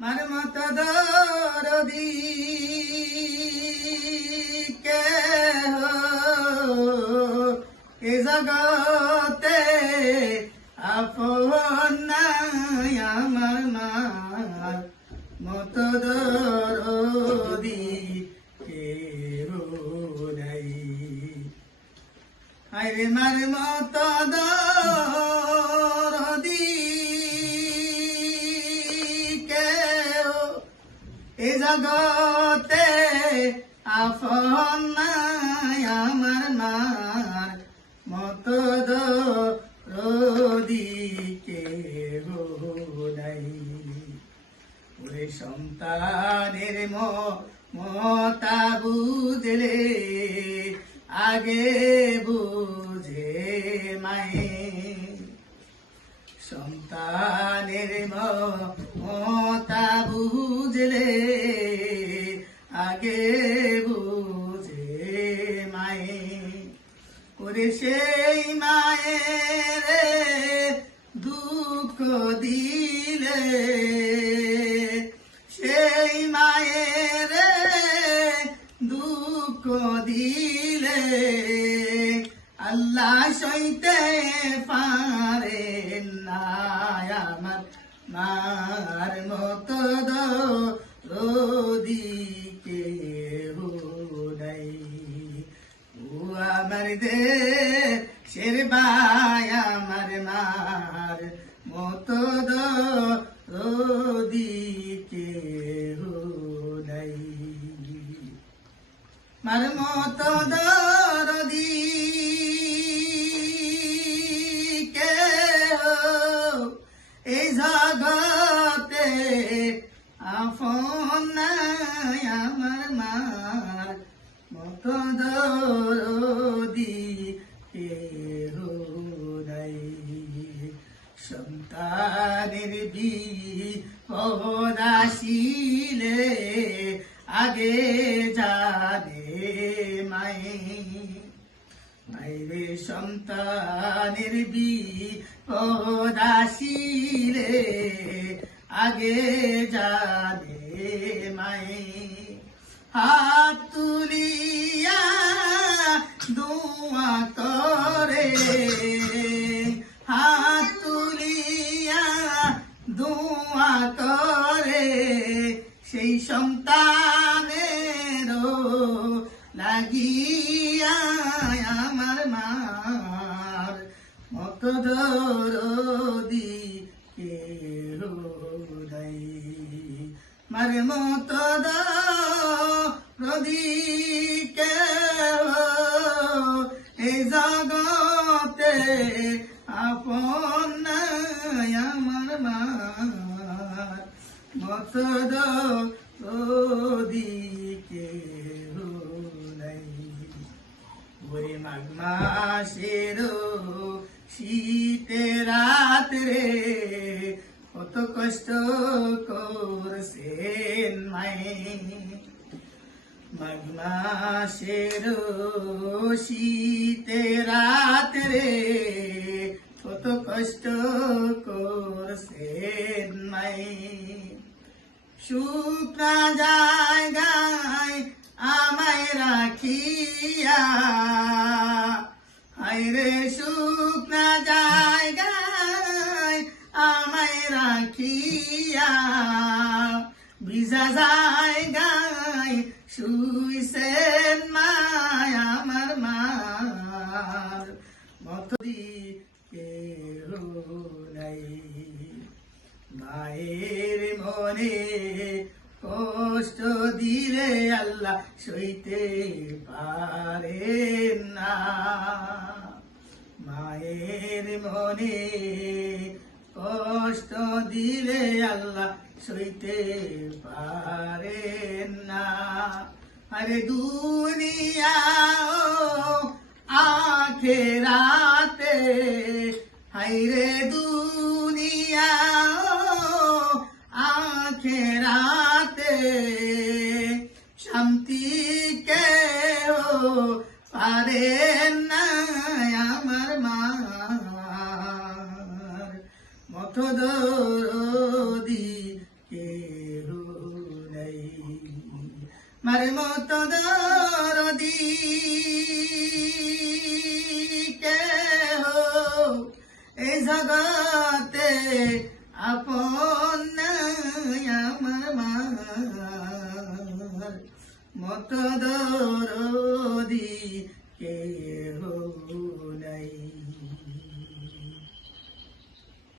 মার মত দরদি কে এ জগতে আপন নাই আমার মার মত দরদি কে নাই এ জগতে আপন নাই আমার মার মত দরদি কেউ নাই। ওরে সন্তানের মতা বুঝলে আগে বুঝে মায়ে। সন্তানের মতা বুঝলে দিলে সেই মায়ের দুঃখ দিলে আল্লাহ সইতে পারে না আমার মার মতো রোদিকে মতো রোদিকে নাই মার মতো দরদি কে এই জগতে নাই আমার মার। মতো দরদি সন্তানের বি আসিলে আগে জানে মায়ে। মায়ের সন্তানের বি আসিলে আগে জানে মায়ে। হাত দোয়া করে সেই সন্তানের লাগিয়া আমার মার মত দরদি মার মত দরদি এই জগতে আপন মত নাই ওরে মাঘ মাসের শীতে রাত রে কত কষ্ট করছেন মায়ে। মাঘ মাসের শীতে রাত রে কত কষ্ট করছেন মায়ে। শুক্রা জায়গায় আমায় রাখিয়া। হায়রে রে জায়গায় কষ্ট দিলে আল্লাহ সইতে পারে না। মায়ের মনে কষ্ট দিলে আল্লাহ সইতে পারে না। আরে দুনিয়া শান্তি কেউ পারে না আমার মার। মত দরদি কেউ মারে মত দরদি কে হো এই জগতে আপন আমার মত দর